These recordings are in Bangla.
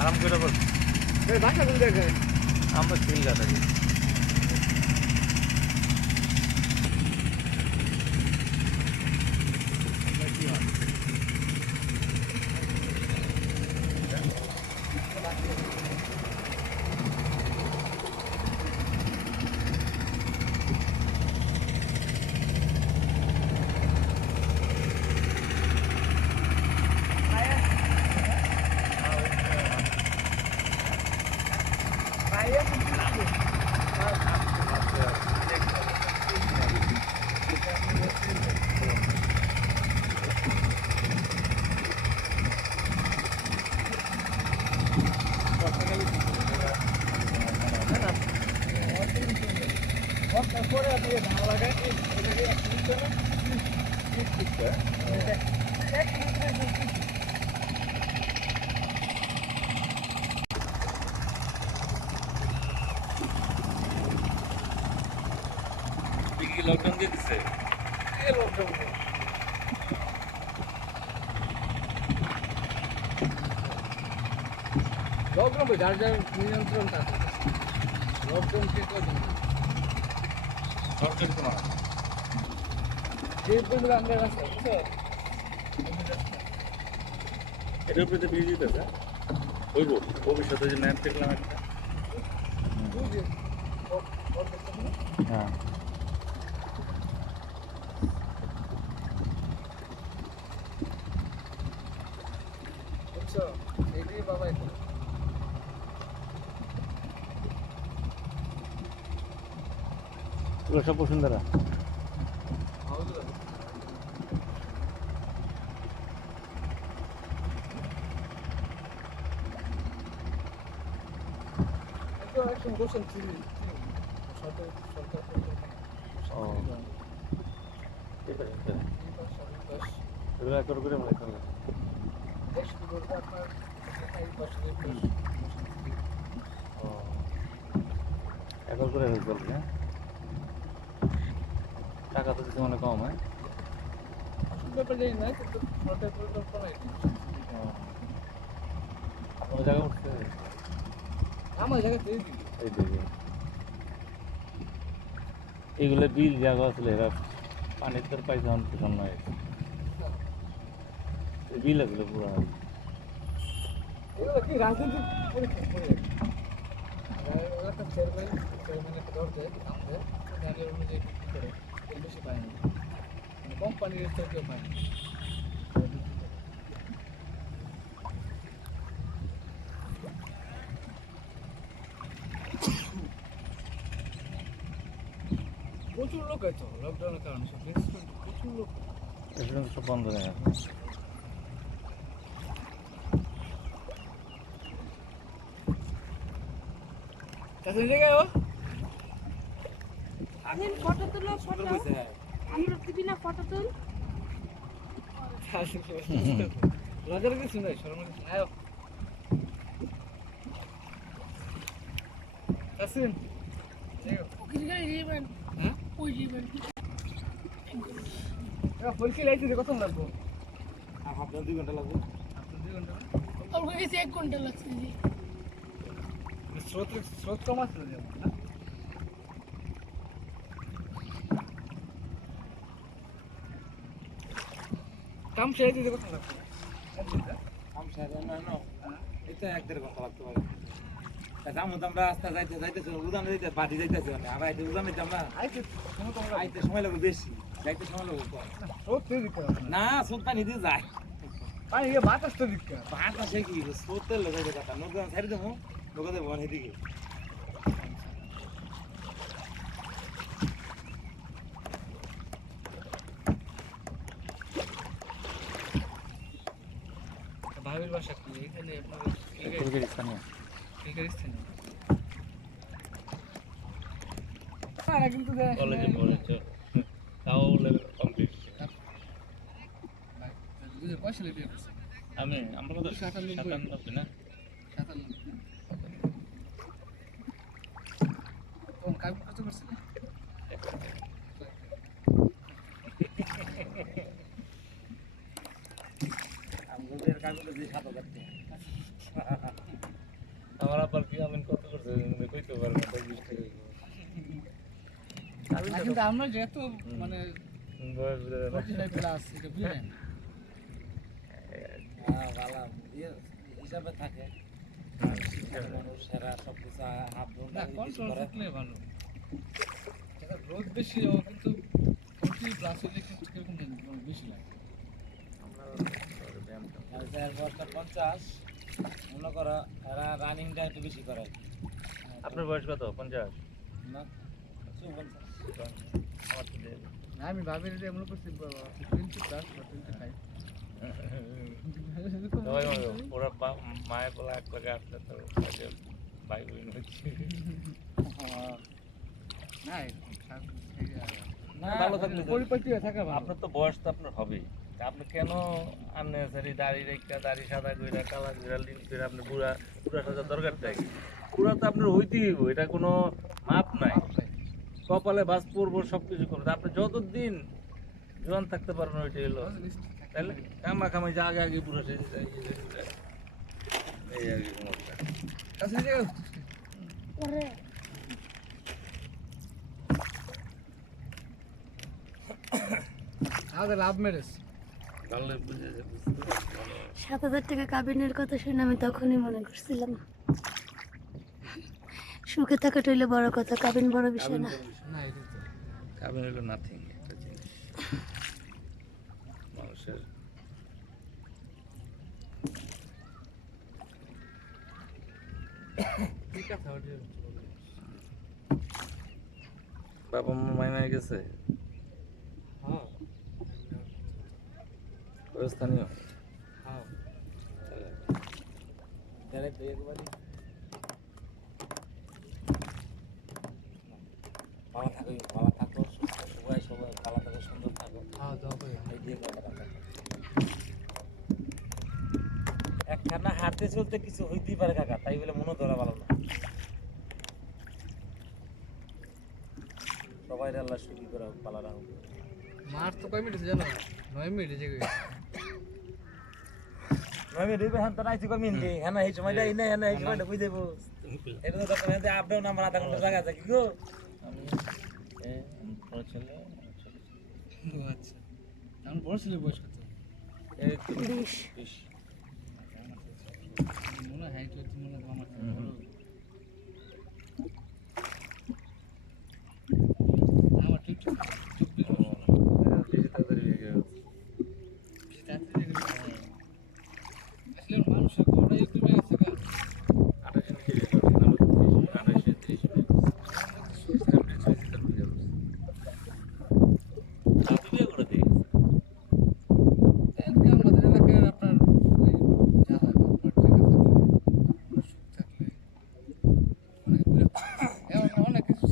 আরাম করে বল আমরা চিল্লা থাকি লকডাউন দিয়ে দিচ্ছে লকডাউন যার যার নিয়ন্ত্রণ থাকে লকডাউন কে করে সরকারি তো না যে বন্ধুরা আমরা রাস্তা এটার উপরে বিয়ে দিতেছে হইব ভবিষ্যতে যে ম্যাপ দেখলাম একটা হ্যাঁ বুঝছো এইটাই বাবা এটা এগুলো সব বসুন্ধরা একদম বসেন চিনি সরকার এগুলো একর করে মনে হয় আপনার একর করে চলবে টাকা তো দিতে মানে কম হয় ব্যাপার জানি না কিন্তু সরকার পরিকল্পনা কোনো জায়গা উঠছে আমার জায়গায় দিয়ে দিই এই দিকে এগুলো বিল জায়গা আসলে এরা পানির তোর পাইছে অনেক সামনে বিল এগুলো পুরো এগুলো কি রাজনৈতিক পরীক্ষা করে একটা চেয়ারম্যান একটা দর দেয় দাম দেয় দামের অনুযায়ী বিক্রি করে এর বেশি পায় না মানে কোম্পানির স্তর কেউ পায় না প্রচুর লোক আছে লকডাউনের কারণে সব রেস্টুরেন্ট প্রচুর লোক রেস্টুরেন্ট সব বন্ধ হয়ে গেছে কাছে জায়গায় ও আমিন ফটো তুলো ফটো আমরা দিবি না ফটো তুল রাজার কিছু নাই শর্মা কিছু আয় কাসিম ওকে গাড়ি দিবেন হ্যাঁ ওই দিবেন এরা ফলকি লাইতে কত লাগবে আপনার 2 ঘন্টা লাগবে আপনার 2 ঘন্টা ওর কাছে 1 ঘন্টা লাগছে জি স্রোত কম আছে যেমন না কাম শেষ দিতে কত লাগবে কাম শেষ না না এটা 1-1.5 ঘন্টা লাগতে পারে যাবো তো আমরা রাস্তা যাইতেছি উদান যাইতে বাড়ি যাইতেছি আবার আইতে উদান যাইতে আমরা আইতে সময় লাগবে বেশি যাইতে সময় লাগবে কম স্রোত তেজ দিতে না স্রোত পানি দিয়ে যায় পানি বাতাস তো দিতে বাতা সে কি স্রোতের লোক যাইতে কথা নৌকা ছাড়ি দেবো নৌকা দেবো এদিকে ভাবির বাসা কি এখানে আপনার স্থানীয় কিন্তু কলেজে পড়েছো কয় সালে বিয়ে করছেন? আমরা কত 97 97 না 97 তখন কাজ কত করছিলেন? আমাদের কাগজে যে 7,000 টাকা। আমার আবার কি আমি কত করছে কইতে পারবো না 20 টাকা না, কিন্তু আমরা যেহেতু মানে বয়স বুঝে না 45 প্লাস এটা বুঝলেন ভালো হিসাবে থাকে মানুষ সেরা সবকিছু হাত না ধরে কন্ট্রোল থাকলে ভালো এটা গ্রোথ বেশি ও কিন্তু 40 প্লাস হলে কিন্তু কিরকম বেশি লাগে বয়সটা 50 মনে করো এরা রানিংটা একটু বেশি করে আপনার বয়স কত 50 না 54 আমার তো দেবে না আমি ভাবি যে মনে করছি 20 প্লাস বা 25 সবাই বলে, ওরা মায়ের বলা এক লাগে আসলে তো কাজে ভাই বোন হচ্ছে না না ভালো থাকলে পরিপক্ক হয়ে থাকা ভালো আপনার তো বয়স তো আপনার হবেই তা আপনি কেন আননেসারি দাড়ি রেখা দাড়ি সাদা কইরা কালা কইরা লিন কইরা আপনি পুরা সাজার দরকারটা কি পুরা তো আপনার হইতেই হইব এটা কোনো মাপ নাই কপালে বাস পড়বো সব কিছু করবো আপনি যতদিন জোয়ান থাকতে পারবেন ওইটাই হলো তাহলে কামা কামাই যে আগে আগে পুরো সেজে যায় এই আর কি সমস্যা পরে আমাদের লাভ ম্যারেজ ভালো বুঝে যাবে 7,000 টাকা কাবিনের কথা শুনে আমি তখনই মনে করছিলাম সুখে থাকাটা হইলে বড় কথা, কাবিন বড় বিষয় না। না এটা তো কাবিন হলো নাথিং একটা জিনিস মানুষের কি কথা ওটা বাবা মা মাইনা গেছে হ্যাঁ ওই স্থানীয় হ্যাঁ ডাইরেক্ট একবারই ভালো থাকো সবাই ভালো থাকো সুন্দর থাকো হ্যাঁ দাও ভাই এই দিয়ে কথা একখানা হাতে চলতে কিছু হইতেই পারে কাকা তাই বলে মনে ধরা ভালো না সবাই আল্লাহ সুখী করে পালা রাখো মার তো কয় মিনিট জানো 9 মিনিট জেগে আমি রিবে হান তো নাইছি কমিন দি হ্যাঁ না এই সময়টা এই না হ্যাঁ না এই সময়টা কই দেব এটা তো তখন এতে আপ ডাউন আমার আধা ঘন্টা জায়গা আছে কি গো আমি বড় ছেলে আচ্ছা আমি বড় ছেলে বয়স কত এই 20 20 মনে হাইট হচ্ছে মনে আমার বড় আমার ঠিক আসলে মানুষ কোনটা ইউটিউবে আছে না 28 করে দিই আমাদের এলাকার আপনার ওই যারা আপনার জায়গা থাকলে সুখ থাকলে অনেক কিছু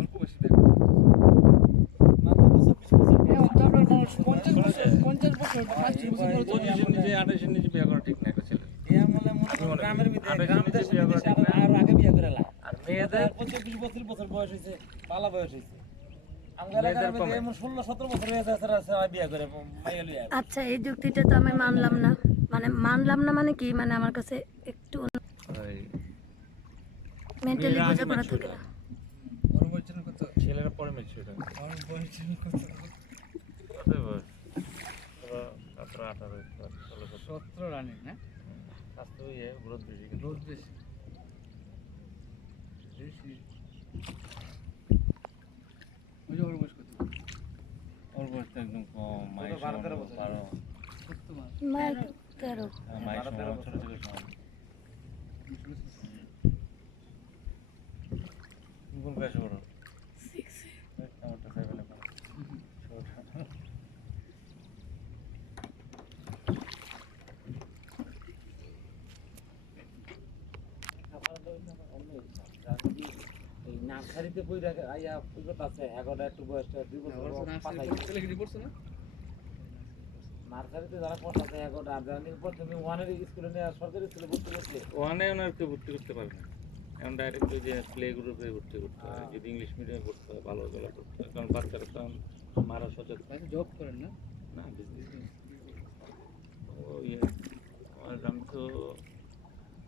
অল্প বেশি মাত্র 20 বছর পঞ্চাশ বছর 50 বছর পরে তো পজিশন নিজে 28 নিচে বিয়ে করা ঠিক না একটা ছেলে এ আমলে মনে করো গ্রামের ভিতরে গ্রাম দেশ বিয়ে করা ঠিক না। আর আগে বিয়ে করে লা আর মেয়েদের 25 বছর বয়স হইছে পালা বয়স হইছে আমরা মেয়েদের এলাকার মধ্যে কমে। এমন 16-17 বছর হয়ে যাচ্ছে তারা সবাই বিয়ে করে মাইয়া লইয়া আচ্ছা এই যুক্তিটা তো আমি মানলাম না, মানে কি, মানে আমার কাছে একটু ওই মেন্টালি মেয়েরা আগে বোঝাপড়া mature থাকে না। হয়। বড় বয়সের কত ছেলেরা পরে ম্যাচিউর হয় বড় বয়সের কত কত বয়স 17 18 16 17 রানিং না স্বাস্থ্য ইয়ে গ্রোথ বেশি কিন্তু রোদ বেশি বেশি ওই যে ওর বয়স কত ওর বয়সটা একদম কম মায়ের 12-13 বছর। 12 সত্য মাস মায়ের 13 মায়ের 12-13 সময় বছর। ছোট ছোট সময় কোন ক্লাসে পড়ো 6 আমারটা 7 এ পড়ো ছোট এই নার্সারিতে বই রাখে আইয়া পুজো আছে 11টা একটু বয়সটা 2 বছর ছেলে কি পড়ছে না নার্সারিতে যারা পড়াতে এখন আর যারা প্রথমে ওয়ানের স্কুলে নিয়ে সরকারি স্কুলে ভর্তি করছে ওখানে ওনার কেউ ভর্তি করতে পারবে না, এখন ডাইরেক্ট ওই যে প্লে গ্রুপে ভর্তি করতে হয়, যদি ইংলিশ মিডিয়ামে পড়তে হয় ভালো গেলে পড়তে হয়, কারণ বাচ্চারা তো মারা সচেতন জব করেন না? না, বিজনেস ও ইয়ে আমার আমি তো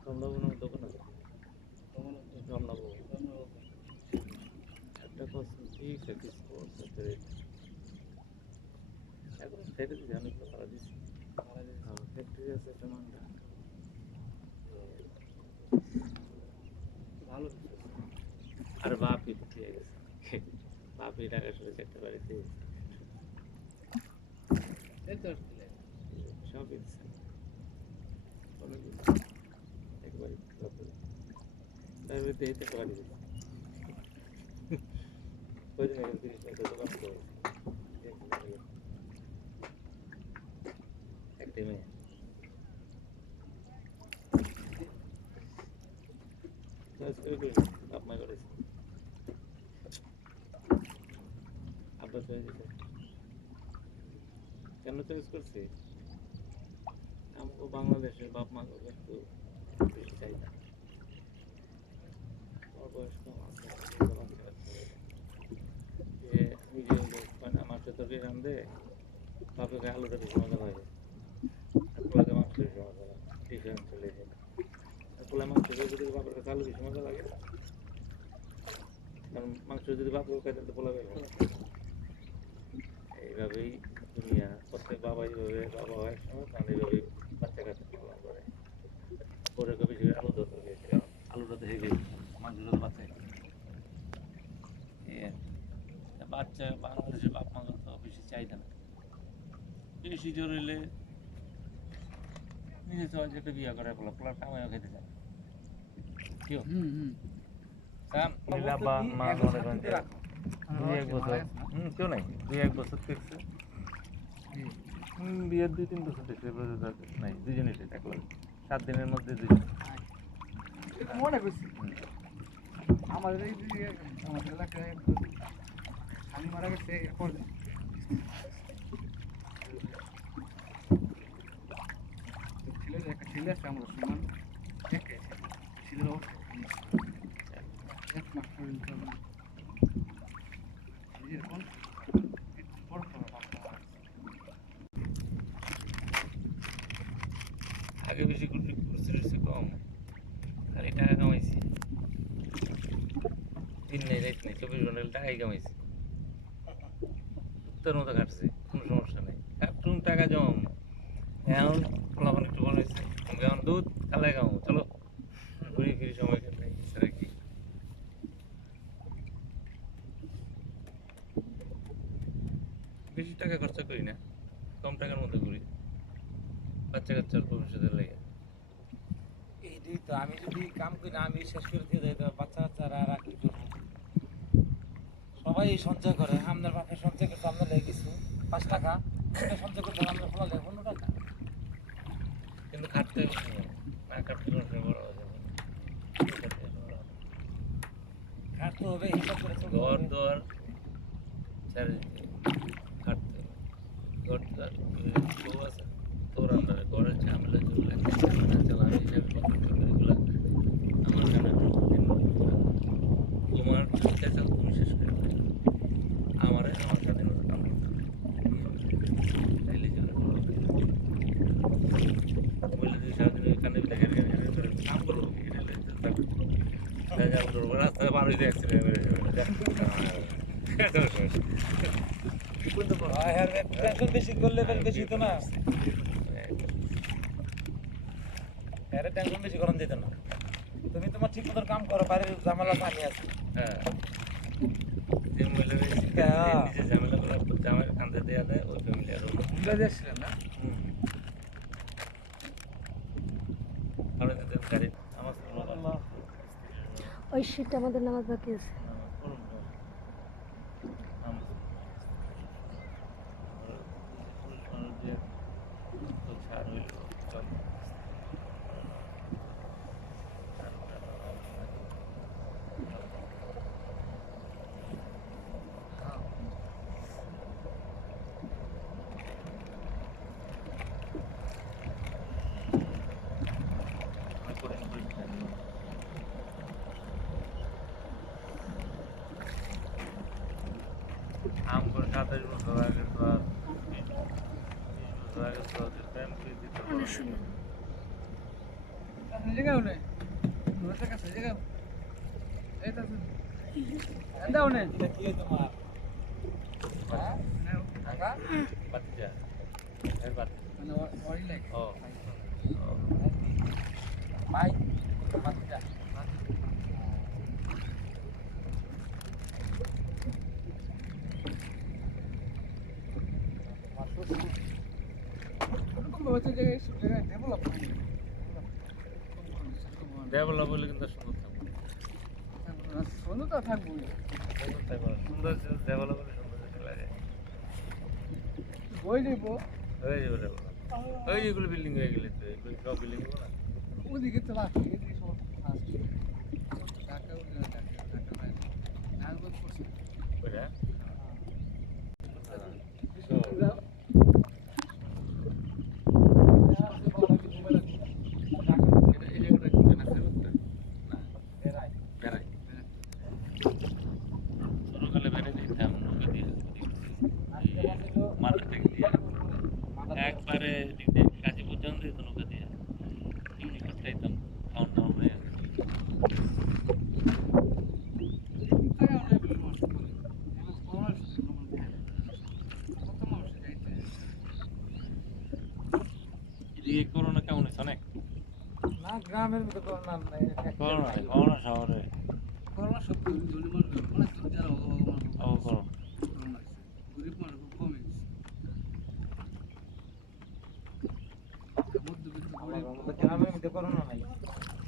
কমলাবনের দোকান আছে, কমলাবু একটা কসমেটিক একটা স্পোর্টস একটা রেট এখন ছেড়ে দিয়েছি, অনেকগুলো ভাড়া দিচ্ছি, ফ্যাক্টরি আছে একটা মানটা ভালো আর বাপই তো ঠিক গেছে, বাপই টাকা শুনে চারটে বাড়িতে এই তো আসলে সব দিচ্ছে একবারই তার মধ্যে এই একটা বাড়ি দিচ্ছে ওই দিন এখন 30 মিনিটের দোকান করে একটা মেয়ে চয়েস করে করেছে, বাপ মা করেছে, আব্বা চয়েস দিছে। কেন চয়েস করছি? আমাকে বাংলাদেশের বাপ মা একটু বেশি চাহিদা, আমার বয়স কম আছে, যে নিজে মানে আমার তরকারি রান্ধে বাপের আলুটা বেশি মজা লাগে, আর পোলাকে মাংস বেশি মজা লাগে, ডিফারেন্স চলে যায়। পোলা মাংস যদি বাপের কাছে আলু বেশি মজা লাগে, কারণ মাংস যদি বাপের খাই তাহলে পোলা খাই এইভাবেই দুনিয়া, প্রত্যেক বাবা এইভাবে বাবা হয় সময় তাহলে এইভাবেই বাচ্চা কাচ্চা পালন করে, পরে বেশি করে আলু দরকার হয়েছে, কারণ আলুটা দেখে গেছে মাংসটা তো বাচ্চা বাচ্চা বাংলাদেশের বাপ মা তো বেশি চাহিদা না, বেশি জোর হইলে নিজে চল যেটা বিয়ে করে পোলা পোলার কামাইও খেতে চায় কেউ চান বাবা মা মনে করেন যে 2-1 বছর কেউ নাই 2-1 বছর দেখছে, বিয়ের 2-3 বছর দেখছে, নাই দুজনেই একলা 7 দিনের মধ্যে দুজন মনে করছি আমাদের এই যে আমাদের এলাকায় আমি মারা গেছে এরপর ছেলের একটা ছেলে আছে আমরা সমান একে ছেলের অবস্থা এক মাস পর্যন্ত এরকম বড় আগে বেশি করছে কম, খালি টাকা কামাইছি, দিন নেই রাত নেই 24 ঘন্টা টাকাই কামাইছি, তোর মতো কাটছে কোনো সমস্যা নেই, কাটুন টাকা জম, এখন ফলাফল একটু বড় হয়েছে, এখন দুধ খালাই খাও, চলো ঘুরি ফিরি সময় কেটে সেটা কি বেশি টাকা খরচা করি না, কম টাকার মধ্যে ঘুরি, বাচ্চা কাচ্চার ভবিষ্যতের লেগে। এইটাই তো, আমি যদি কাম করি না আমি শেষ করে দিয়ে যাই তো বাচ্চা কাচ্চারা আর কি করবো, সবাই সঞ্চয় করে, আমাদের বাপে সঞ্চয় করতে আমরা লেগে কিছু 5 টাকা সঞ্চয় করতে আমরা ফলালে 15 টাকা, কিন্তু খাটতে না খাটতে বড় হয়ে যাবে, খাটতে হবে হিসাব করে চলতে ঘর হবে। দোয়ার চারিদিকে খাটতে হবে, ঘর দোয়ার বউ আছে তোর আন্ডারে, ঘরের ঝামেলা চললে ঝামেলা চালানো হিসাবে এগুলো আমার কানে তোমার চাল তুমি শেষ করে দেবে, আমার স্বাধীনতা কাম করতে হবে, তাইলে চলে বললে যদি সারাদিন কানে দেখে কাম করবো কি রাস্তায় পার হয়ে যাচ্ছে টেনশন বেশি করলে বেশি তো না, আরে টেনশন বেশি করান যেত না, তুমি তোমার ঠিক মতো কাম করো, বাইরের ঝামেলা পানি আছে। হ্যাঁ যে মহিলারা নিজে ঝামেলা করে জামাই কান্দে দেওয়া দেয় ওই ফ্যামিলি আরো ঘুমটা দিয়েছিলেন না? আমরা যদি গাড়ি আমার ওই শীতটা আমাদের নামাজ বাকি আছে। 27 বছর আগে তো আর 20 বছর আগে তো আর প্রেম প্রীতি তো অনেক সুন্দর। জায়গা নেই রোজের কাছে জায়গা এই তো দাও নেই এটা কি তোমার হ্যাঁ টাকা বাচ্চা এর বাচ্চা মানে ওয়ারি লাইক ও ভাই বাচ্চা এরকম হচ্ছে জায়গায় সব জায়গায় ডেভেলপ হয়নি ডেভেলপ হলে কিন্তু সুন্দর থাকবে সুন্দর তো থাকবোই সুন্দর থাকবে সুন্দর ডেভেলপ হলে সুন্দর লাগে বই দিব হয়ে যাবে ডেভেলপ ওই যেগুলো বিল্ডিং হয়ে গেলে তো এগুলো সব বিল্ডিং হবে না ওদিকে তো বাকি এদিকে সব আসছে টাকা ওদিকে টাকা নাই আর বল করছে ওইটা ছোটকালে বেড়ে দিতাম নৌকা দিয়ে মাথার থেকে দিয়ে একবারে কাছে পর্যন্ত দিত নৌকা দিয়ে পিকনিক করতে যেতাম খাওয়ান দাওয়ান হয়ে এদিকে করোনা কেমন হয়েছে অনেক না গ্রামের মধ্যে করোনা নাই করোনা শহরে করোনা সব ধনী মানুষ অনেক ধনী যারা ও করো করোনা গরিব মানুষ খুব কমই মধ্যবিত্ত গরিব আমাদের গ্রামের মধ্যে করোনা নাই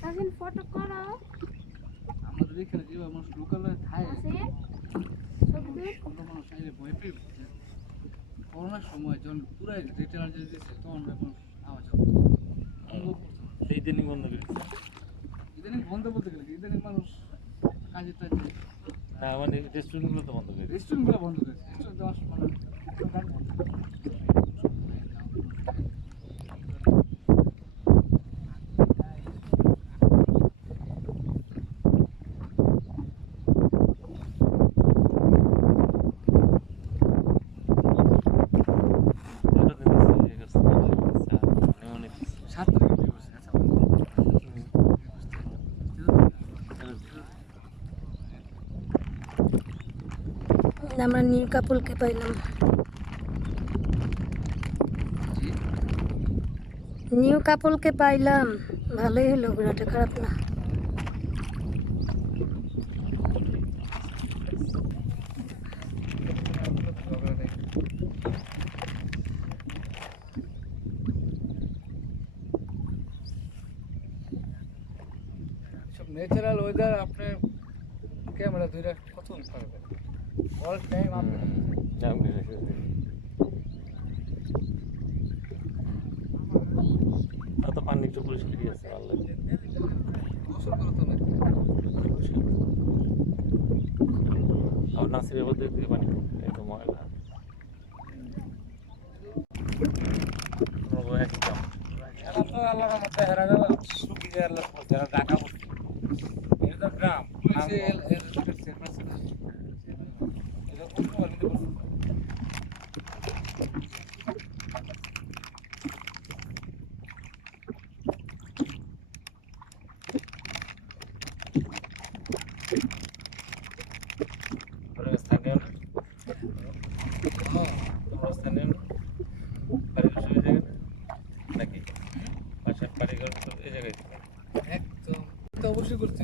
এখন ফটো করো আমাদের এখানে যেভাবে মানুষ লোকালে খায় আছে ছবি আমরা মানুষ আইলে ভয় পেয়ে করোনার সময় যখন পুরো রিটেলার যে দিচ্ছে তখন মানুষ আওয়াজ সেই দিনই বন্ধ করে ইদানিং বন্ধ বলতে গেলে ইদানিং মানুষ কাজে টাজে না মানে রেস্টুরেন্টগুলো তো বন্ধ করে রেস্টুরেন্টগুলো বন্ধ করেছে রেস্টুরেন্ট দেওয়ার মানে গান বন্ধ সাত তারিখে দিবস আচ্ছা আমরা নিউ কাপলকে পাইলাম নিউ কাপলকে পাইলাম ভালোই হলো ঘোরাটা খারাপ না সব ন্যাচারাল ওয়েদার আপনি ক্যামেরা দুইটা কত পারবে অল টাইম আপনি তো পানি একটু পরিষ্কারই আছে ভালো লাগে গোসল করো তো না আর নাসিরের মধ্যে থেকে পানি একদম ময়লা একদম এরা তো আল্লাহর মধ্যে হেরা গেল শুকিয়ে আল্লাহ যারা ঢাকা করছে এটা তো গ্রাম পুলিশে এটা কোন মধ্যে করছে স্থানীয় তোমরা স্থানীয় বাড়িঘর সব এই জায়গায় নাকি বাসার বাড়িঘর তো এই জায়গায় একদম তো অবশ্যই করছি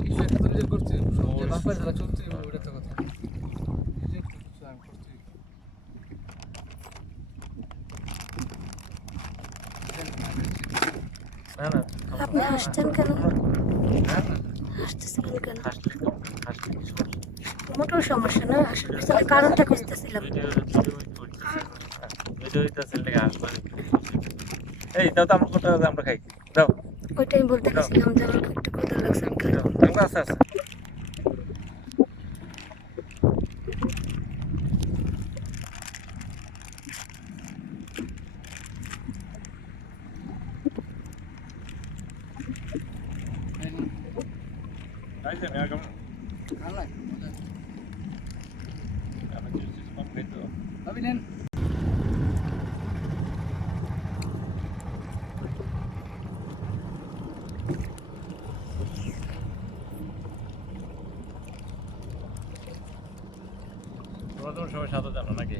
কিছু একটা তো রিজেক্ট করছি সব যে বাপার যারা চলছে ওটা তো কথা রিজেক্ট করছি আমি করছি না না আপনি হাসছেন কেন না না হাসতেছিলেন কেন হাসলে হাসলে কি সমস্যা মোটেও সমস্যা না হাসার পিছনে কারণটা খুঁজতেছিলাম ভিডিও হইতেছে লেগে আসবে এই দাও তো আমরা কোথাও আমরা খাই দাও ওইটাই বলতে গেছিলাম যে আমার একটু কথা লাগছে আমি খাই। আমরা আছে আছে আইছে না কেমন ভালো লাগে ভাবি নেন। তোমরা তোমার সবাই সাথে জানো নাকি